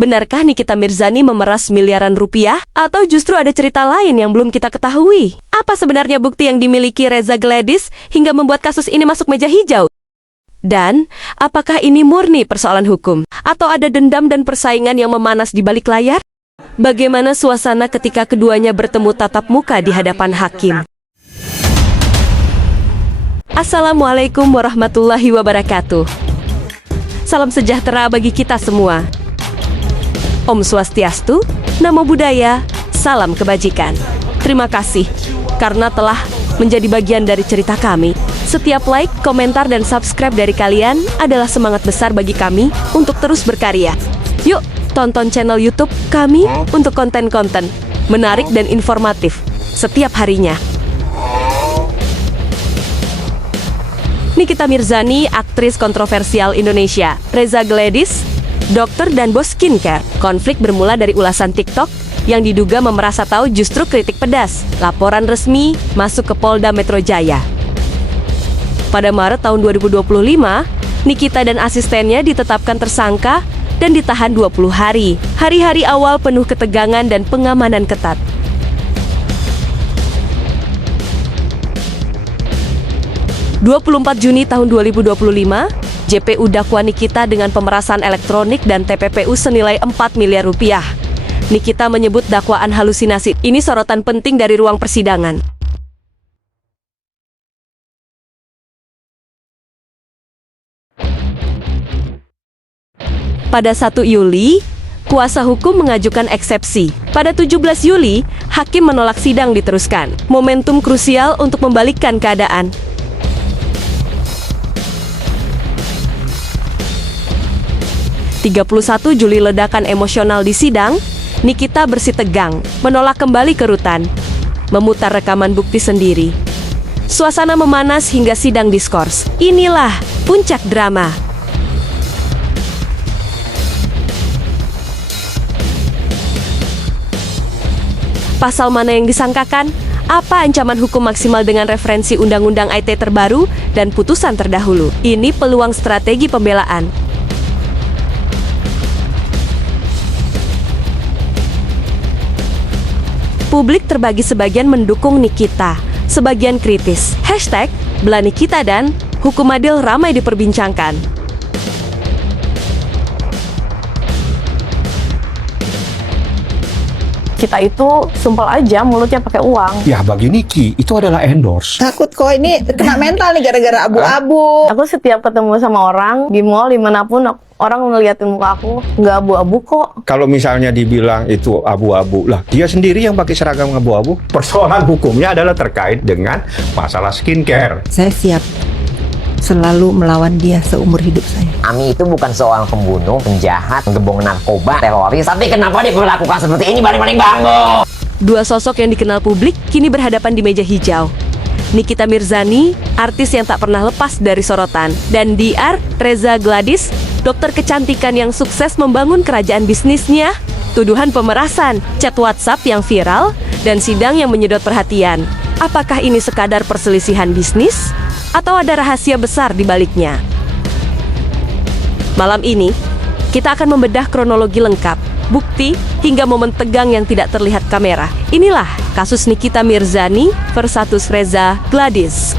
Benarkah Nikita Mirzani memeras miliaran rupiah? Atau justru ada cerita lain yang belum kita ketahui? Apa sebenarnya bukti yang dimiliki Reza Gladys hingga membuat kasus ini masuk meja hijau? Dan, apakah ini murni persoalan hukum? Atau ada dendam dan persaingan yang memanas di balik layar? Bagaimana suasana ketika keduanya bertemu tatap muka di hadapan hakim? Assalamualaikum warahmatullahi wabarakatuh. Salam sejahtera bagi kita semua. Om Swastiastu, Namo Buddhaya, salam kebajikan. Terima kasih karena telah menjadi bagian dari cerita kami. Setiap like, komentar, dan subscribe dari kalian adalah semangat besar bagi kami untuk terus berkarya. Yuk, tonton channel YouTube kami untuk konten-konten menarik dan informatif setiap harinya. Nikita Mirzani, aktris kontroversial Indonesia. Reza Gladys, dokter dan bos skincare. Konflik bermula dari ulasan TikTok yang diduga memerasa tahu justru kritik pedas. Laporan resmi masuk ke Polda Metro Jaya. Pada Maret tahun 2025, Nikita dan asistennya ditetapkan tersangka dan ditahan 20 hari. Hari-hari awal penuh ketegangan dan pengamanan ketat. Juni tahun 2025, JPU dakwa Nikita dengan pemerasan elektronik dan TPPU senilai 4 miliar rupiah. Nikita menyebut dakwaan halusinasi. Ini sorotan penting dari ruang persidangan. Pada 1 Juli, kuasa hukum mengajukan eksepsi. Pada 17 Juli, hakim menolak sidang diteruskan. Momentum krusial untuk membalikkan keadaan. 31 Juli ledakan emosional di sidang, Nikita bersitegang, menolak kembali ke rutan, memutar rekaman bukti sendiri. Suasana memanas hingga sidang diskors. Inilah puncak drama. Pasal mana yang disangkakan? Apa ancaman hukum maksimal dengan referensi Undang-Undang ITE terbaru dan putusan terdahulu? Ini peluang strategi pembelaan. Publik terbagi, sebagian mendukung Nikita, sebagian kritis. Hashtag Bela Nikita dan hukum adil ramai diperbincangkan. Kita itu sumpel aja mulutnya pakai uang. Ya bagi Niki itu adalah endorse. Takut kok ini kena mental nih gara-gara abu-abu. Aku setiap ketemu sama orang di mall dimanapun orang ngeliatin muka aku nggak abu-abu kok. Kalau misalnya dibilang itu abu-abu lah, dia sendiri yang pakai seragam abu-abu. Persoalan hukumnya adalah terkait dengan masalah skincare. Saya siap selalu melawan dia seumur hidup saya. Ami itu bukan seorang pembunuh, penjahat, penggebong narkoba, teroris. Tapi kenapa dia melakukan seperti ini baling-baling banggo? Dua sosok yang dikenal publik kini berhadapan di meja hijau. Nikita Mirzani, artis yang tak pernah lepas dari sorotan, dan Dr. Reza Gladys, dokter kecantikan yang sukses membangun kerajaan bisnisnya. Tuduhan pemerasan, chat WhatsApp yang viral, dan sidang yang menyedot perhatian. Apakah ini sekadar perselisihan bisnis? Atau ada rahasia besar di baliknya? Malam ini, kita akan membedah kronologi lengkap, bukti, hingga momen tegang yang tidak terlihat kamera. Inilah kasus Nikita Mirzani versus Reza Gladys.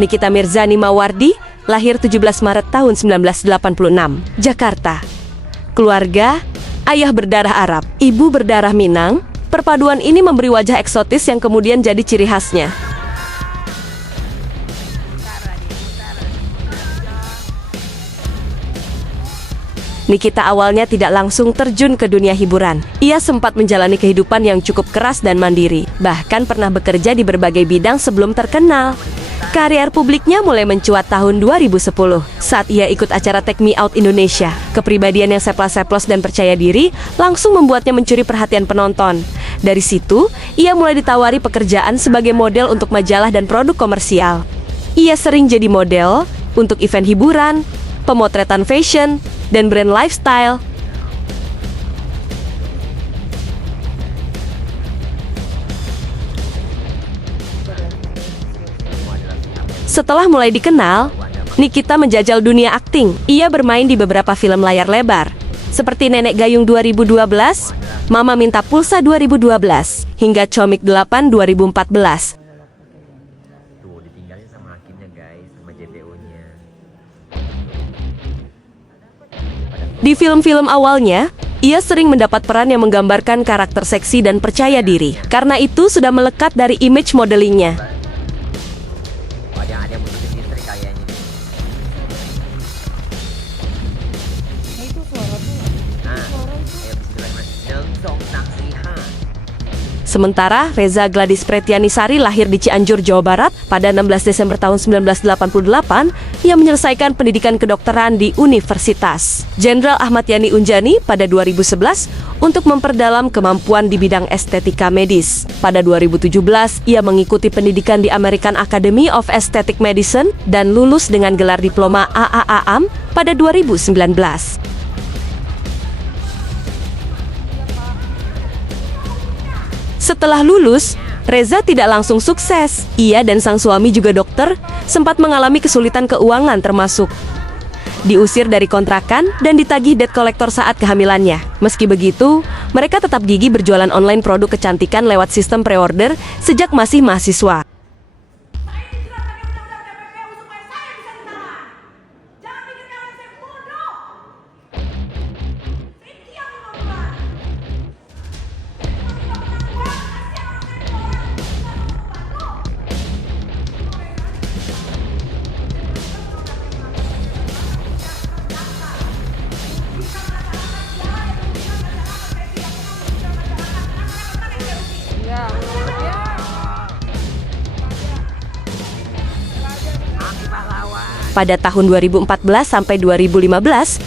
Nikita Mirzani Mawardi, lahir 17 Maret tahun 1986, Jakarta. Keluarga, ayah berdarah Arab, ibu berdarah Minang. Perpaduan ini memberi wajah eksotis yang kemudian jadi ciri khasnya. Nikita awalnya tidak langsung terjun ke dunia hiburan. Ia sempat menjalani kehidupan yang cukup keras dan mandiri, bahkan pernah bekerja di berbagai bidang sebelum terkenal. Karier publiknya mulai mencuat tahun 2010 saat ia ikut acara Take Me Out Indonesia. Kepribadian yang seplas-seplos dan percaya diri langsung membuatnya mencuri perhatian penonton. Dari situ, ia mulai ditawari pekerjaan sebagai model untuk majalah dan produk komersial. Ia sering jadi model, untuk event hiburan, pemotretan fashion, dan brand lifestyle. Setelah mulai dikenal, Nikita menjajal dunia akting. Ia bermain di beberapa film layar lebar, seperti Nenek Gayung 2012, Mama Minta Pulsa 2012, hingga Comik 8 2014. Tuh, ditinggalin sama hakimnya guys, sama JPO-nya. Di film-film awalnya, ia sering mendapat peran yang menggambarkan karakter seksi dan percaya diri. Karena itu sudah melekat dari image modelingnya. Ada yang mutusin istri kayaknya. Sementara Reza Gladys Pretianisari lahir di Cianjur, Jawa Barat pada 16 Desember tahun 1988. Ia menyelesaikan pendidikan kedokteran di Universitas Jenderal Ahmad Yani Unjani pada 2011 untuk memperdalam kemampuan di bidang estetika medis. Pada 2017, ia mengikuti pendidikan di American Academy of Aesthetic Medicine dan lulus dengan gelar diploma AAAM pada 2019. Setelah lulus, Reza tidak langsung sukses. Ia dan sang suami juga dokter, sempat mengalami kesulitan keuangan termasuk diusir dari kontrakan dan ditagih debt collector saat kehamilannya. Meski begitu, mereka tetap gigih berjualan online produk kecantikan lewat sistem pre-order sejak masih mahasiswa. Pada tahun 2014 sampai 2015,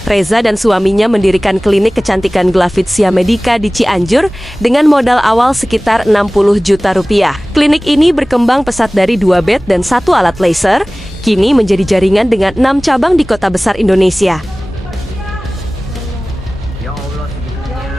Reza dan suaminya mendirikan klinik kecantikan Glavitsia Medica di Cianjur dengan modal awal sekitar 60 juta rupiah. Klinik ini berkembang pesat dari 2 bed dan 1 alat laser, kini menjadi jaringan dengan 6 cabang di kota besar Indonesia. Ya Allah, segitunya.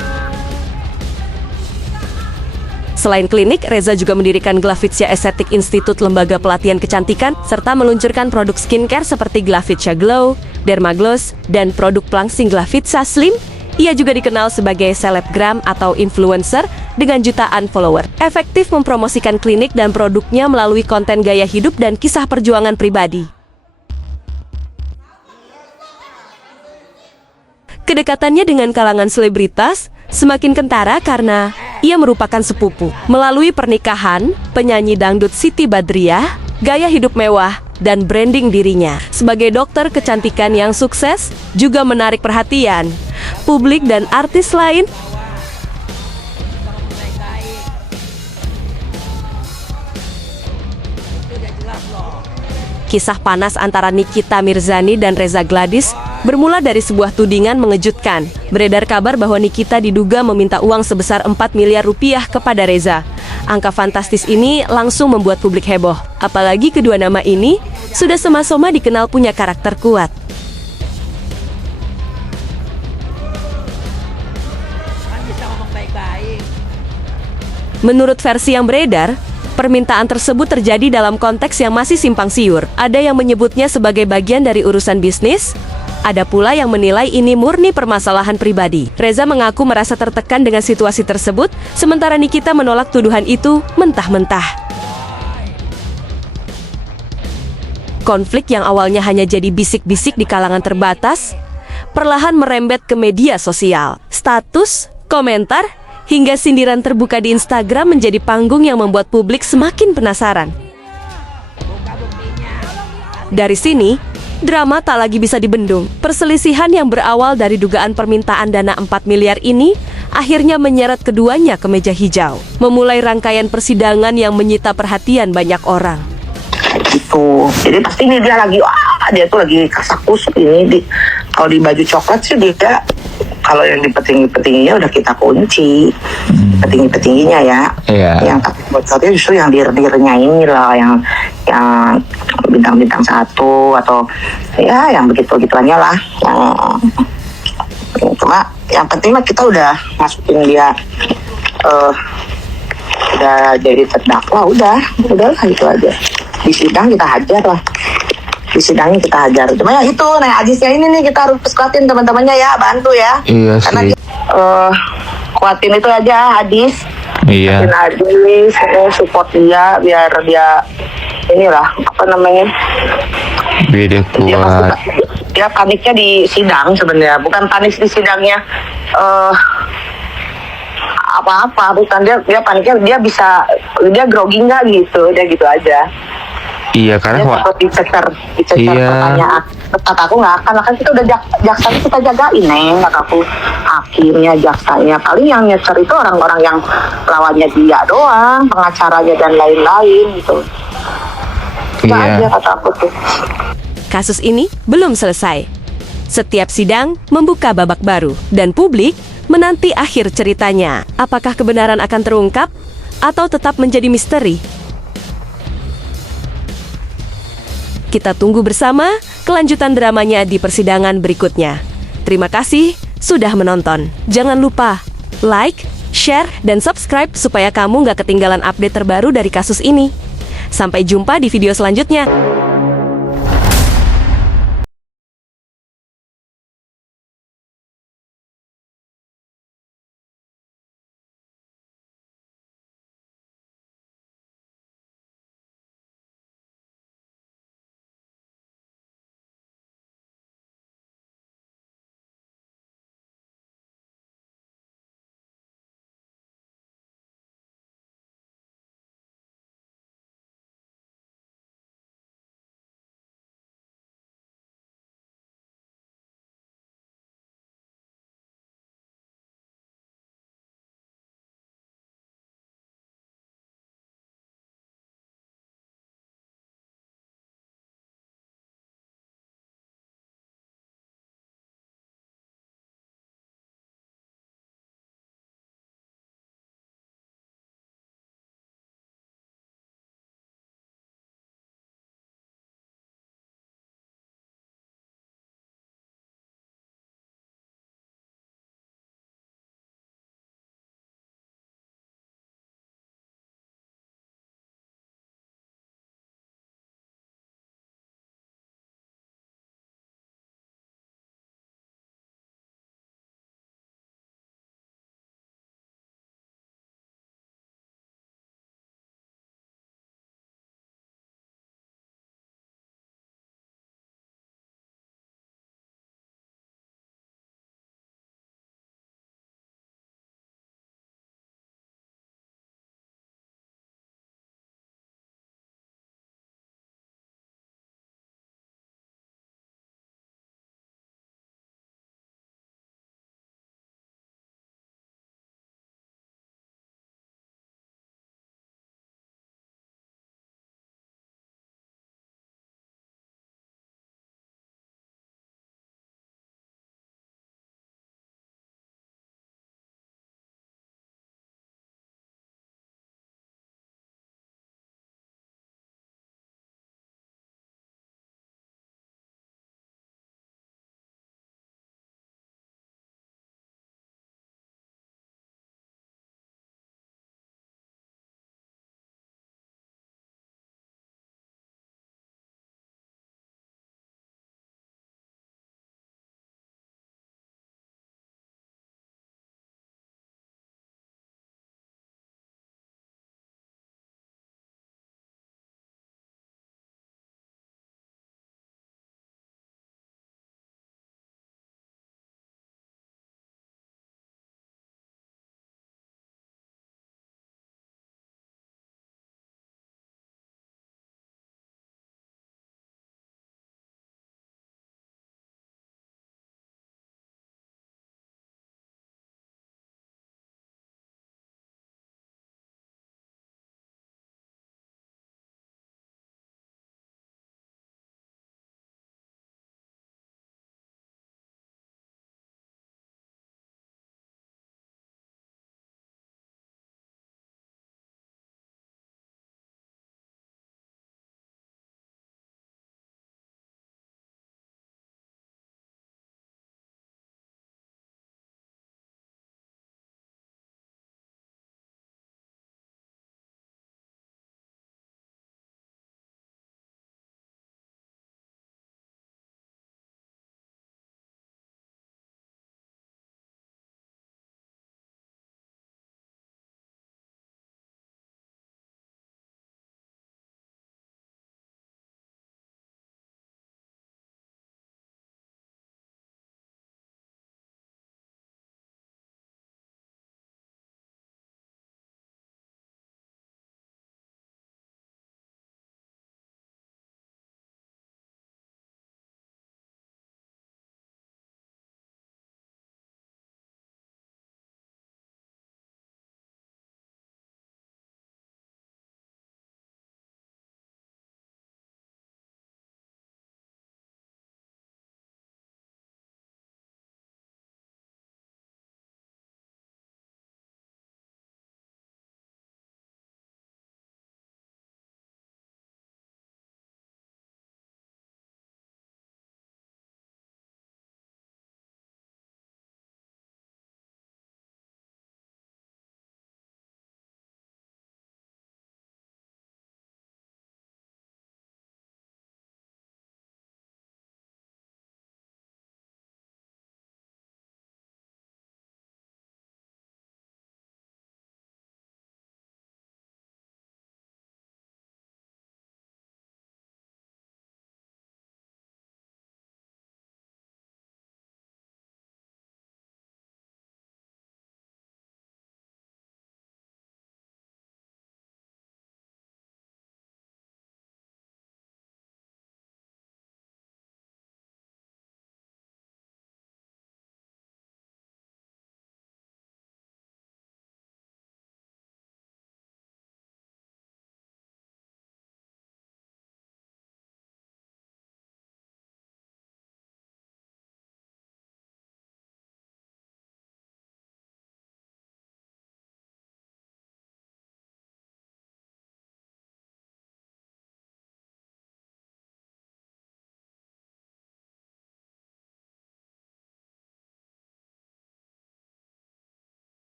Selain klinik, Reza juga mendirikan Glavitsia Aesthetic Institute, lembaga pelatihan kecantikan, serta meluncurkan produk skincare seperti Glavitsia Glow, Dermagloss, dan produk pelangsing Glavitsia Slim. Ia juga dikenal sebagai selebgram atau influencer dengan jutaan follower. Efektif mempromosikan klinik dan produknya melalui konten gaya hidup dan kisah perjuangan pribadi. Kedekatannya dengan kalangan selebritas semakin kentara karena ia merupakan sepupu. Melalui pernikahan, penyanyi dangdut Siti Badriah, gaya hidup mewah, dan branding dirinya sebagai dokter kecantikan yang sukses juga menarik perhatian publik dan artis lain. Kisah panas antara Nikita Mirzani dan Reza Gladys bermula dari sebuah tudingan mengejutkan. Beredar kabar bahwa Nikita diduga meminta uang sebesar 4 miliar rupiah kepada Reza. Angka fantastis ini langsung membuat publik heboh. Apalagi kedua nama ini sudah sama-sama dikenal punya karakter kuat. Menurut versi yang beredar, permintaan tersebut terjadi dalam konteks yang masih simpang siur. Ada yang menyebutnya sebagai bagian dari urusan bisnis, ada pula yang menilai ini murni permasalahan pribadi. Reza mengaku merasa tertekan dengan situasi tersebut, sementara Nikita menolak tuduhan itu mentah-mentah. Konflik yang awalnya hanya jadi bisik-bisik di kalangan terbatas, perlahan merembet ke media sosial. Status, komentar, hingga sindiran terbuka di Instagram menjadi panggung yang membuat publik semakin penasaran. Dari sini, drama tak lagi bisa dibendung. Perselisihan yang berawal dari dugaan permintaan dana 4 miliar ini akhirnya menyeret keduanya ke meja hijau, memulai rangkaian persidangan yang menyita perhatian banyak orang. Gitu. Jadi pasti ini dia lagi, dia tuh lagi kasak kusuk ini. Kalau di baju coklat sih dia kalau yang di petinggi-petingginya udah kita kunci, petinggi-petingginya ya. Iya. Yang tapi buat saya justru yang dir-dirnya ini lah, yang bintang-bintang 1 atau ya yang begitu-begituannya lah. Cuma yang penting mah kita udah masukin dia udah jadi terdakwa, udahlah gitu aja. Di sidang kita hajar lah. Di sidangnya kita hajar. Cuma ya itu, nah Ajisnya ini nih kita harus kuatin teman-temannya ya, bantu ya. Iya Karena sih. kuatin itu aja Hadis. Iya. Hadis, support dia biar dia inilah apa namanya? Beda Dia kuat. dia paniknya di sidang sebenarnya, bukan panik di sidangnya apa-apa, bukan dia paniknya dia grogi nggak gitu, dia gitu aja. Iya karena Dia takut dicecer Iya. pertanyaan. Kata aku nggak akan kita udah jaksanya kita jagain neng, kata aku. Hakimnya, jaksanya, paling yang nyecer itu orang-orang yang lawannya dia doang, pengacaranya dan lain-lain gitu. Itu Iya. aja kata aku tuh. Kasus ini belum selesai. Setiap sidang membuka babak baru dan publik menanti akhir ceritanya. Apakah kebenaran akan terungkap atau tetap menjadi misteri? Kita tunggu bersama kelanjutan dramanya di persidangan berikutnya. Terima kasih sudah menonton. Jangan lupa like, share, dan subscribe supaya kamu nggak ketinggalan update terbaru dari kasus ini. Sampai jumpa di video selanjutnya.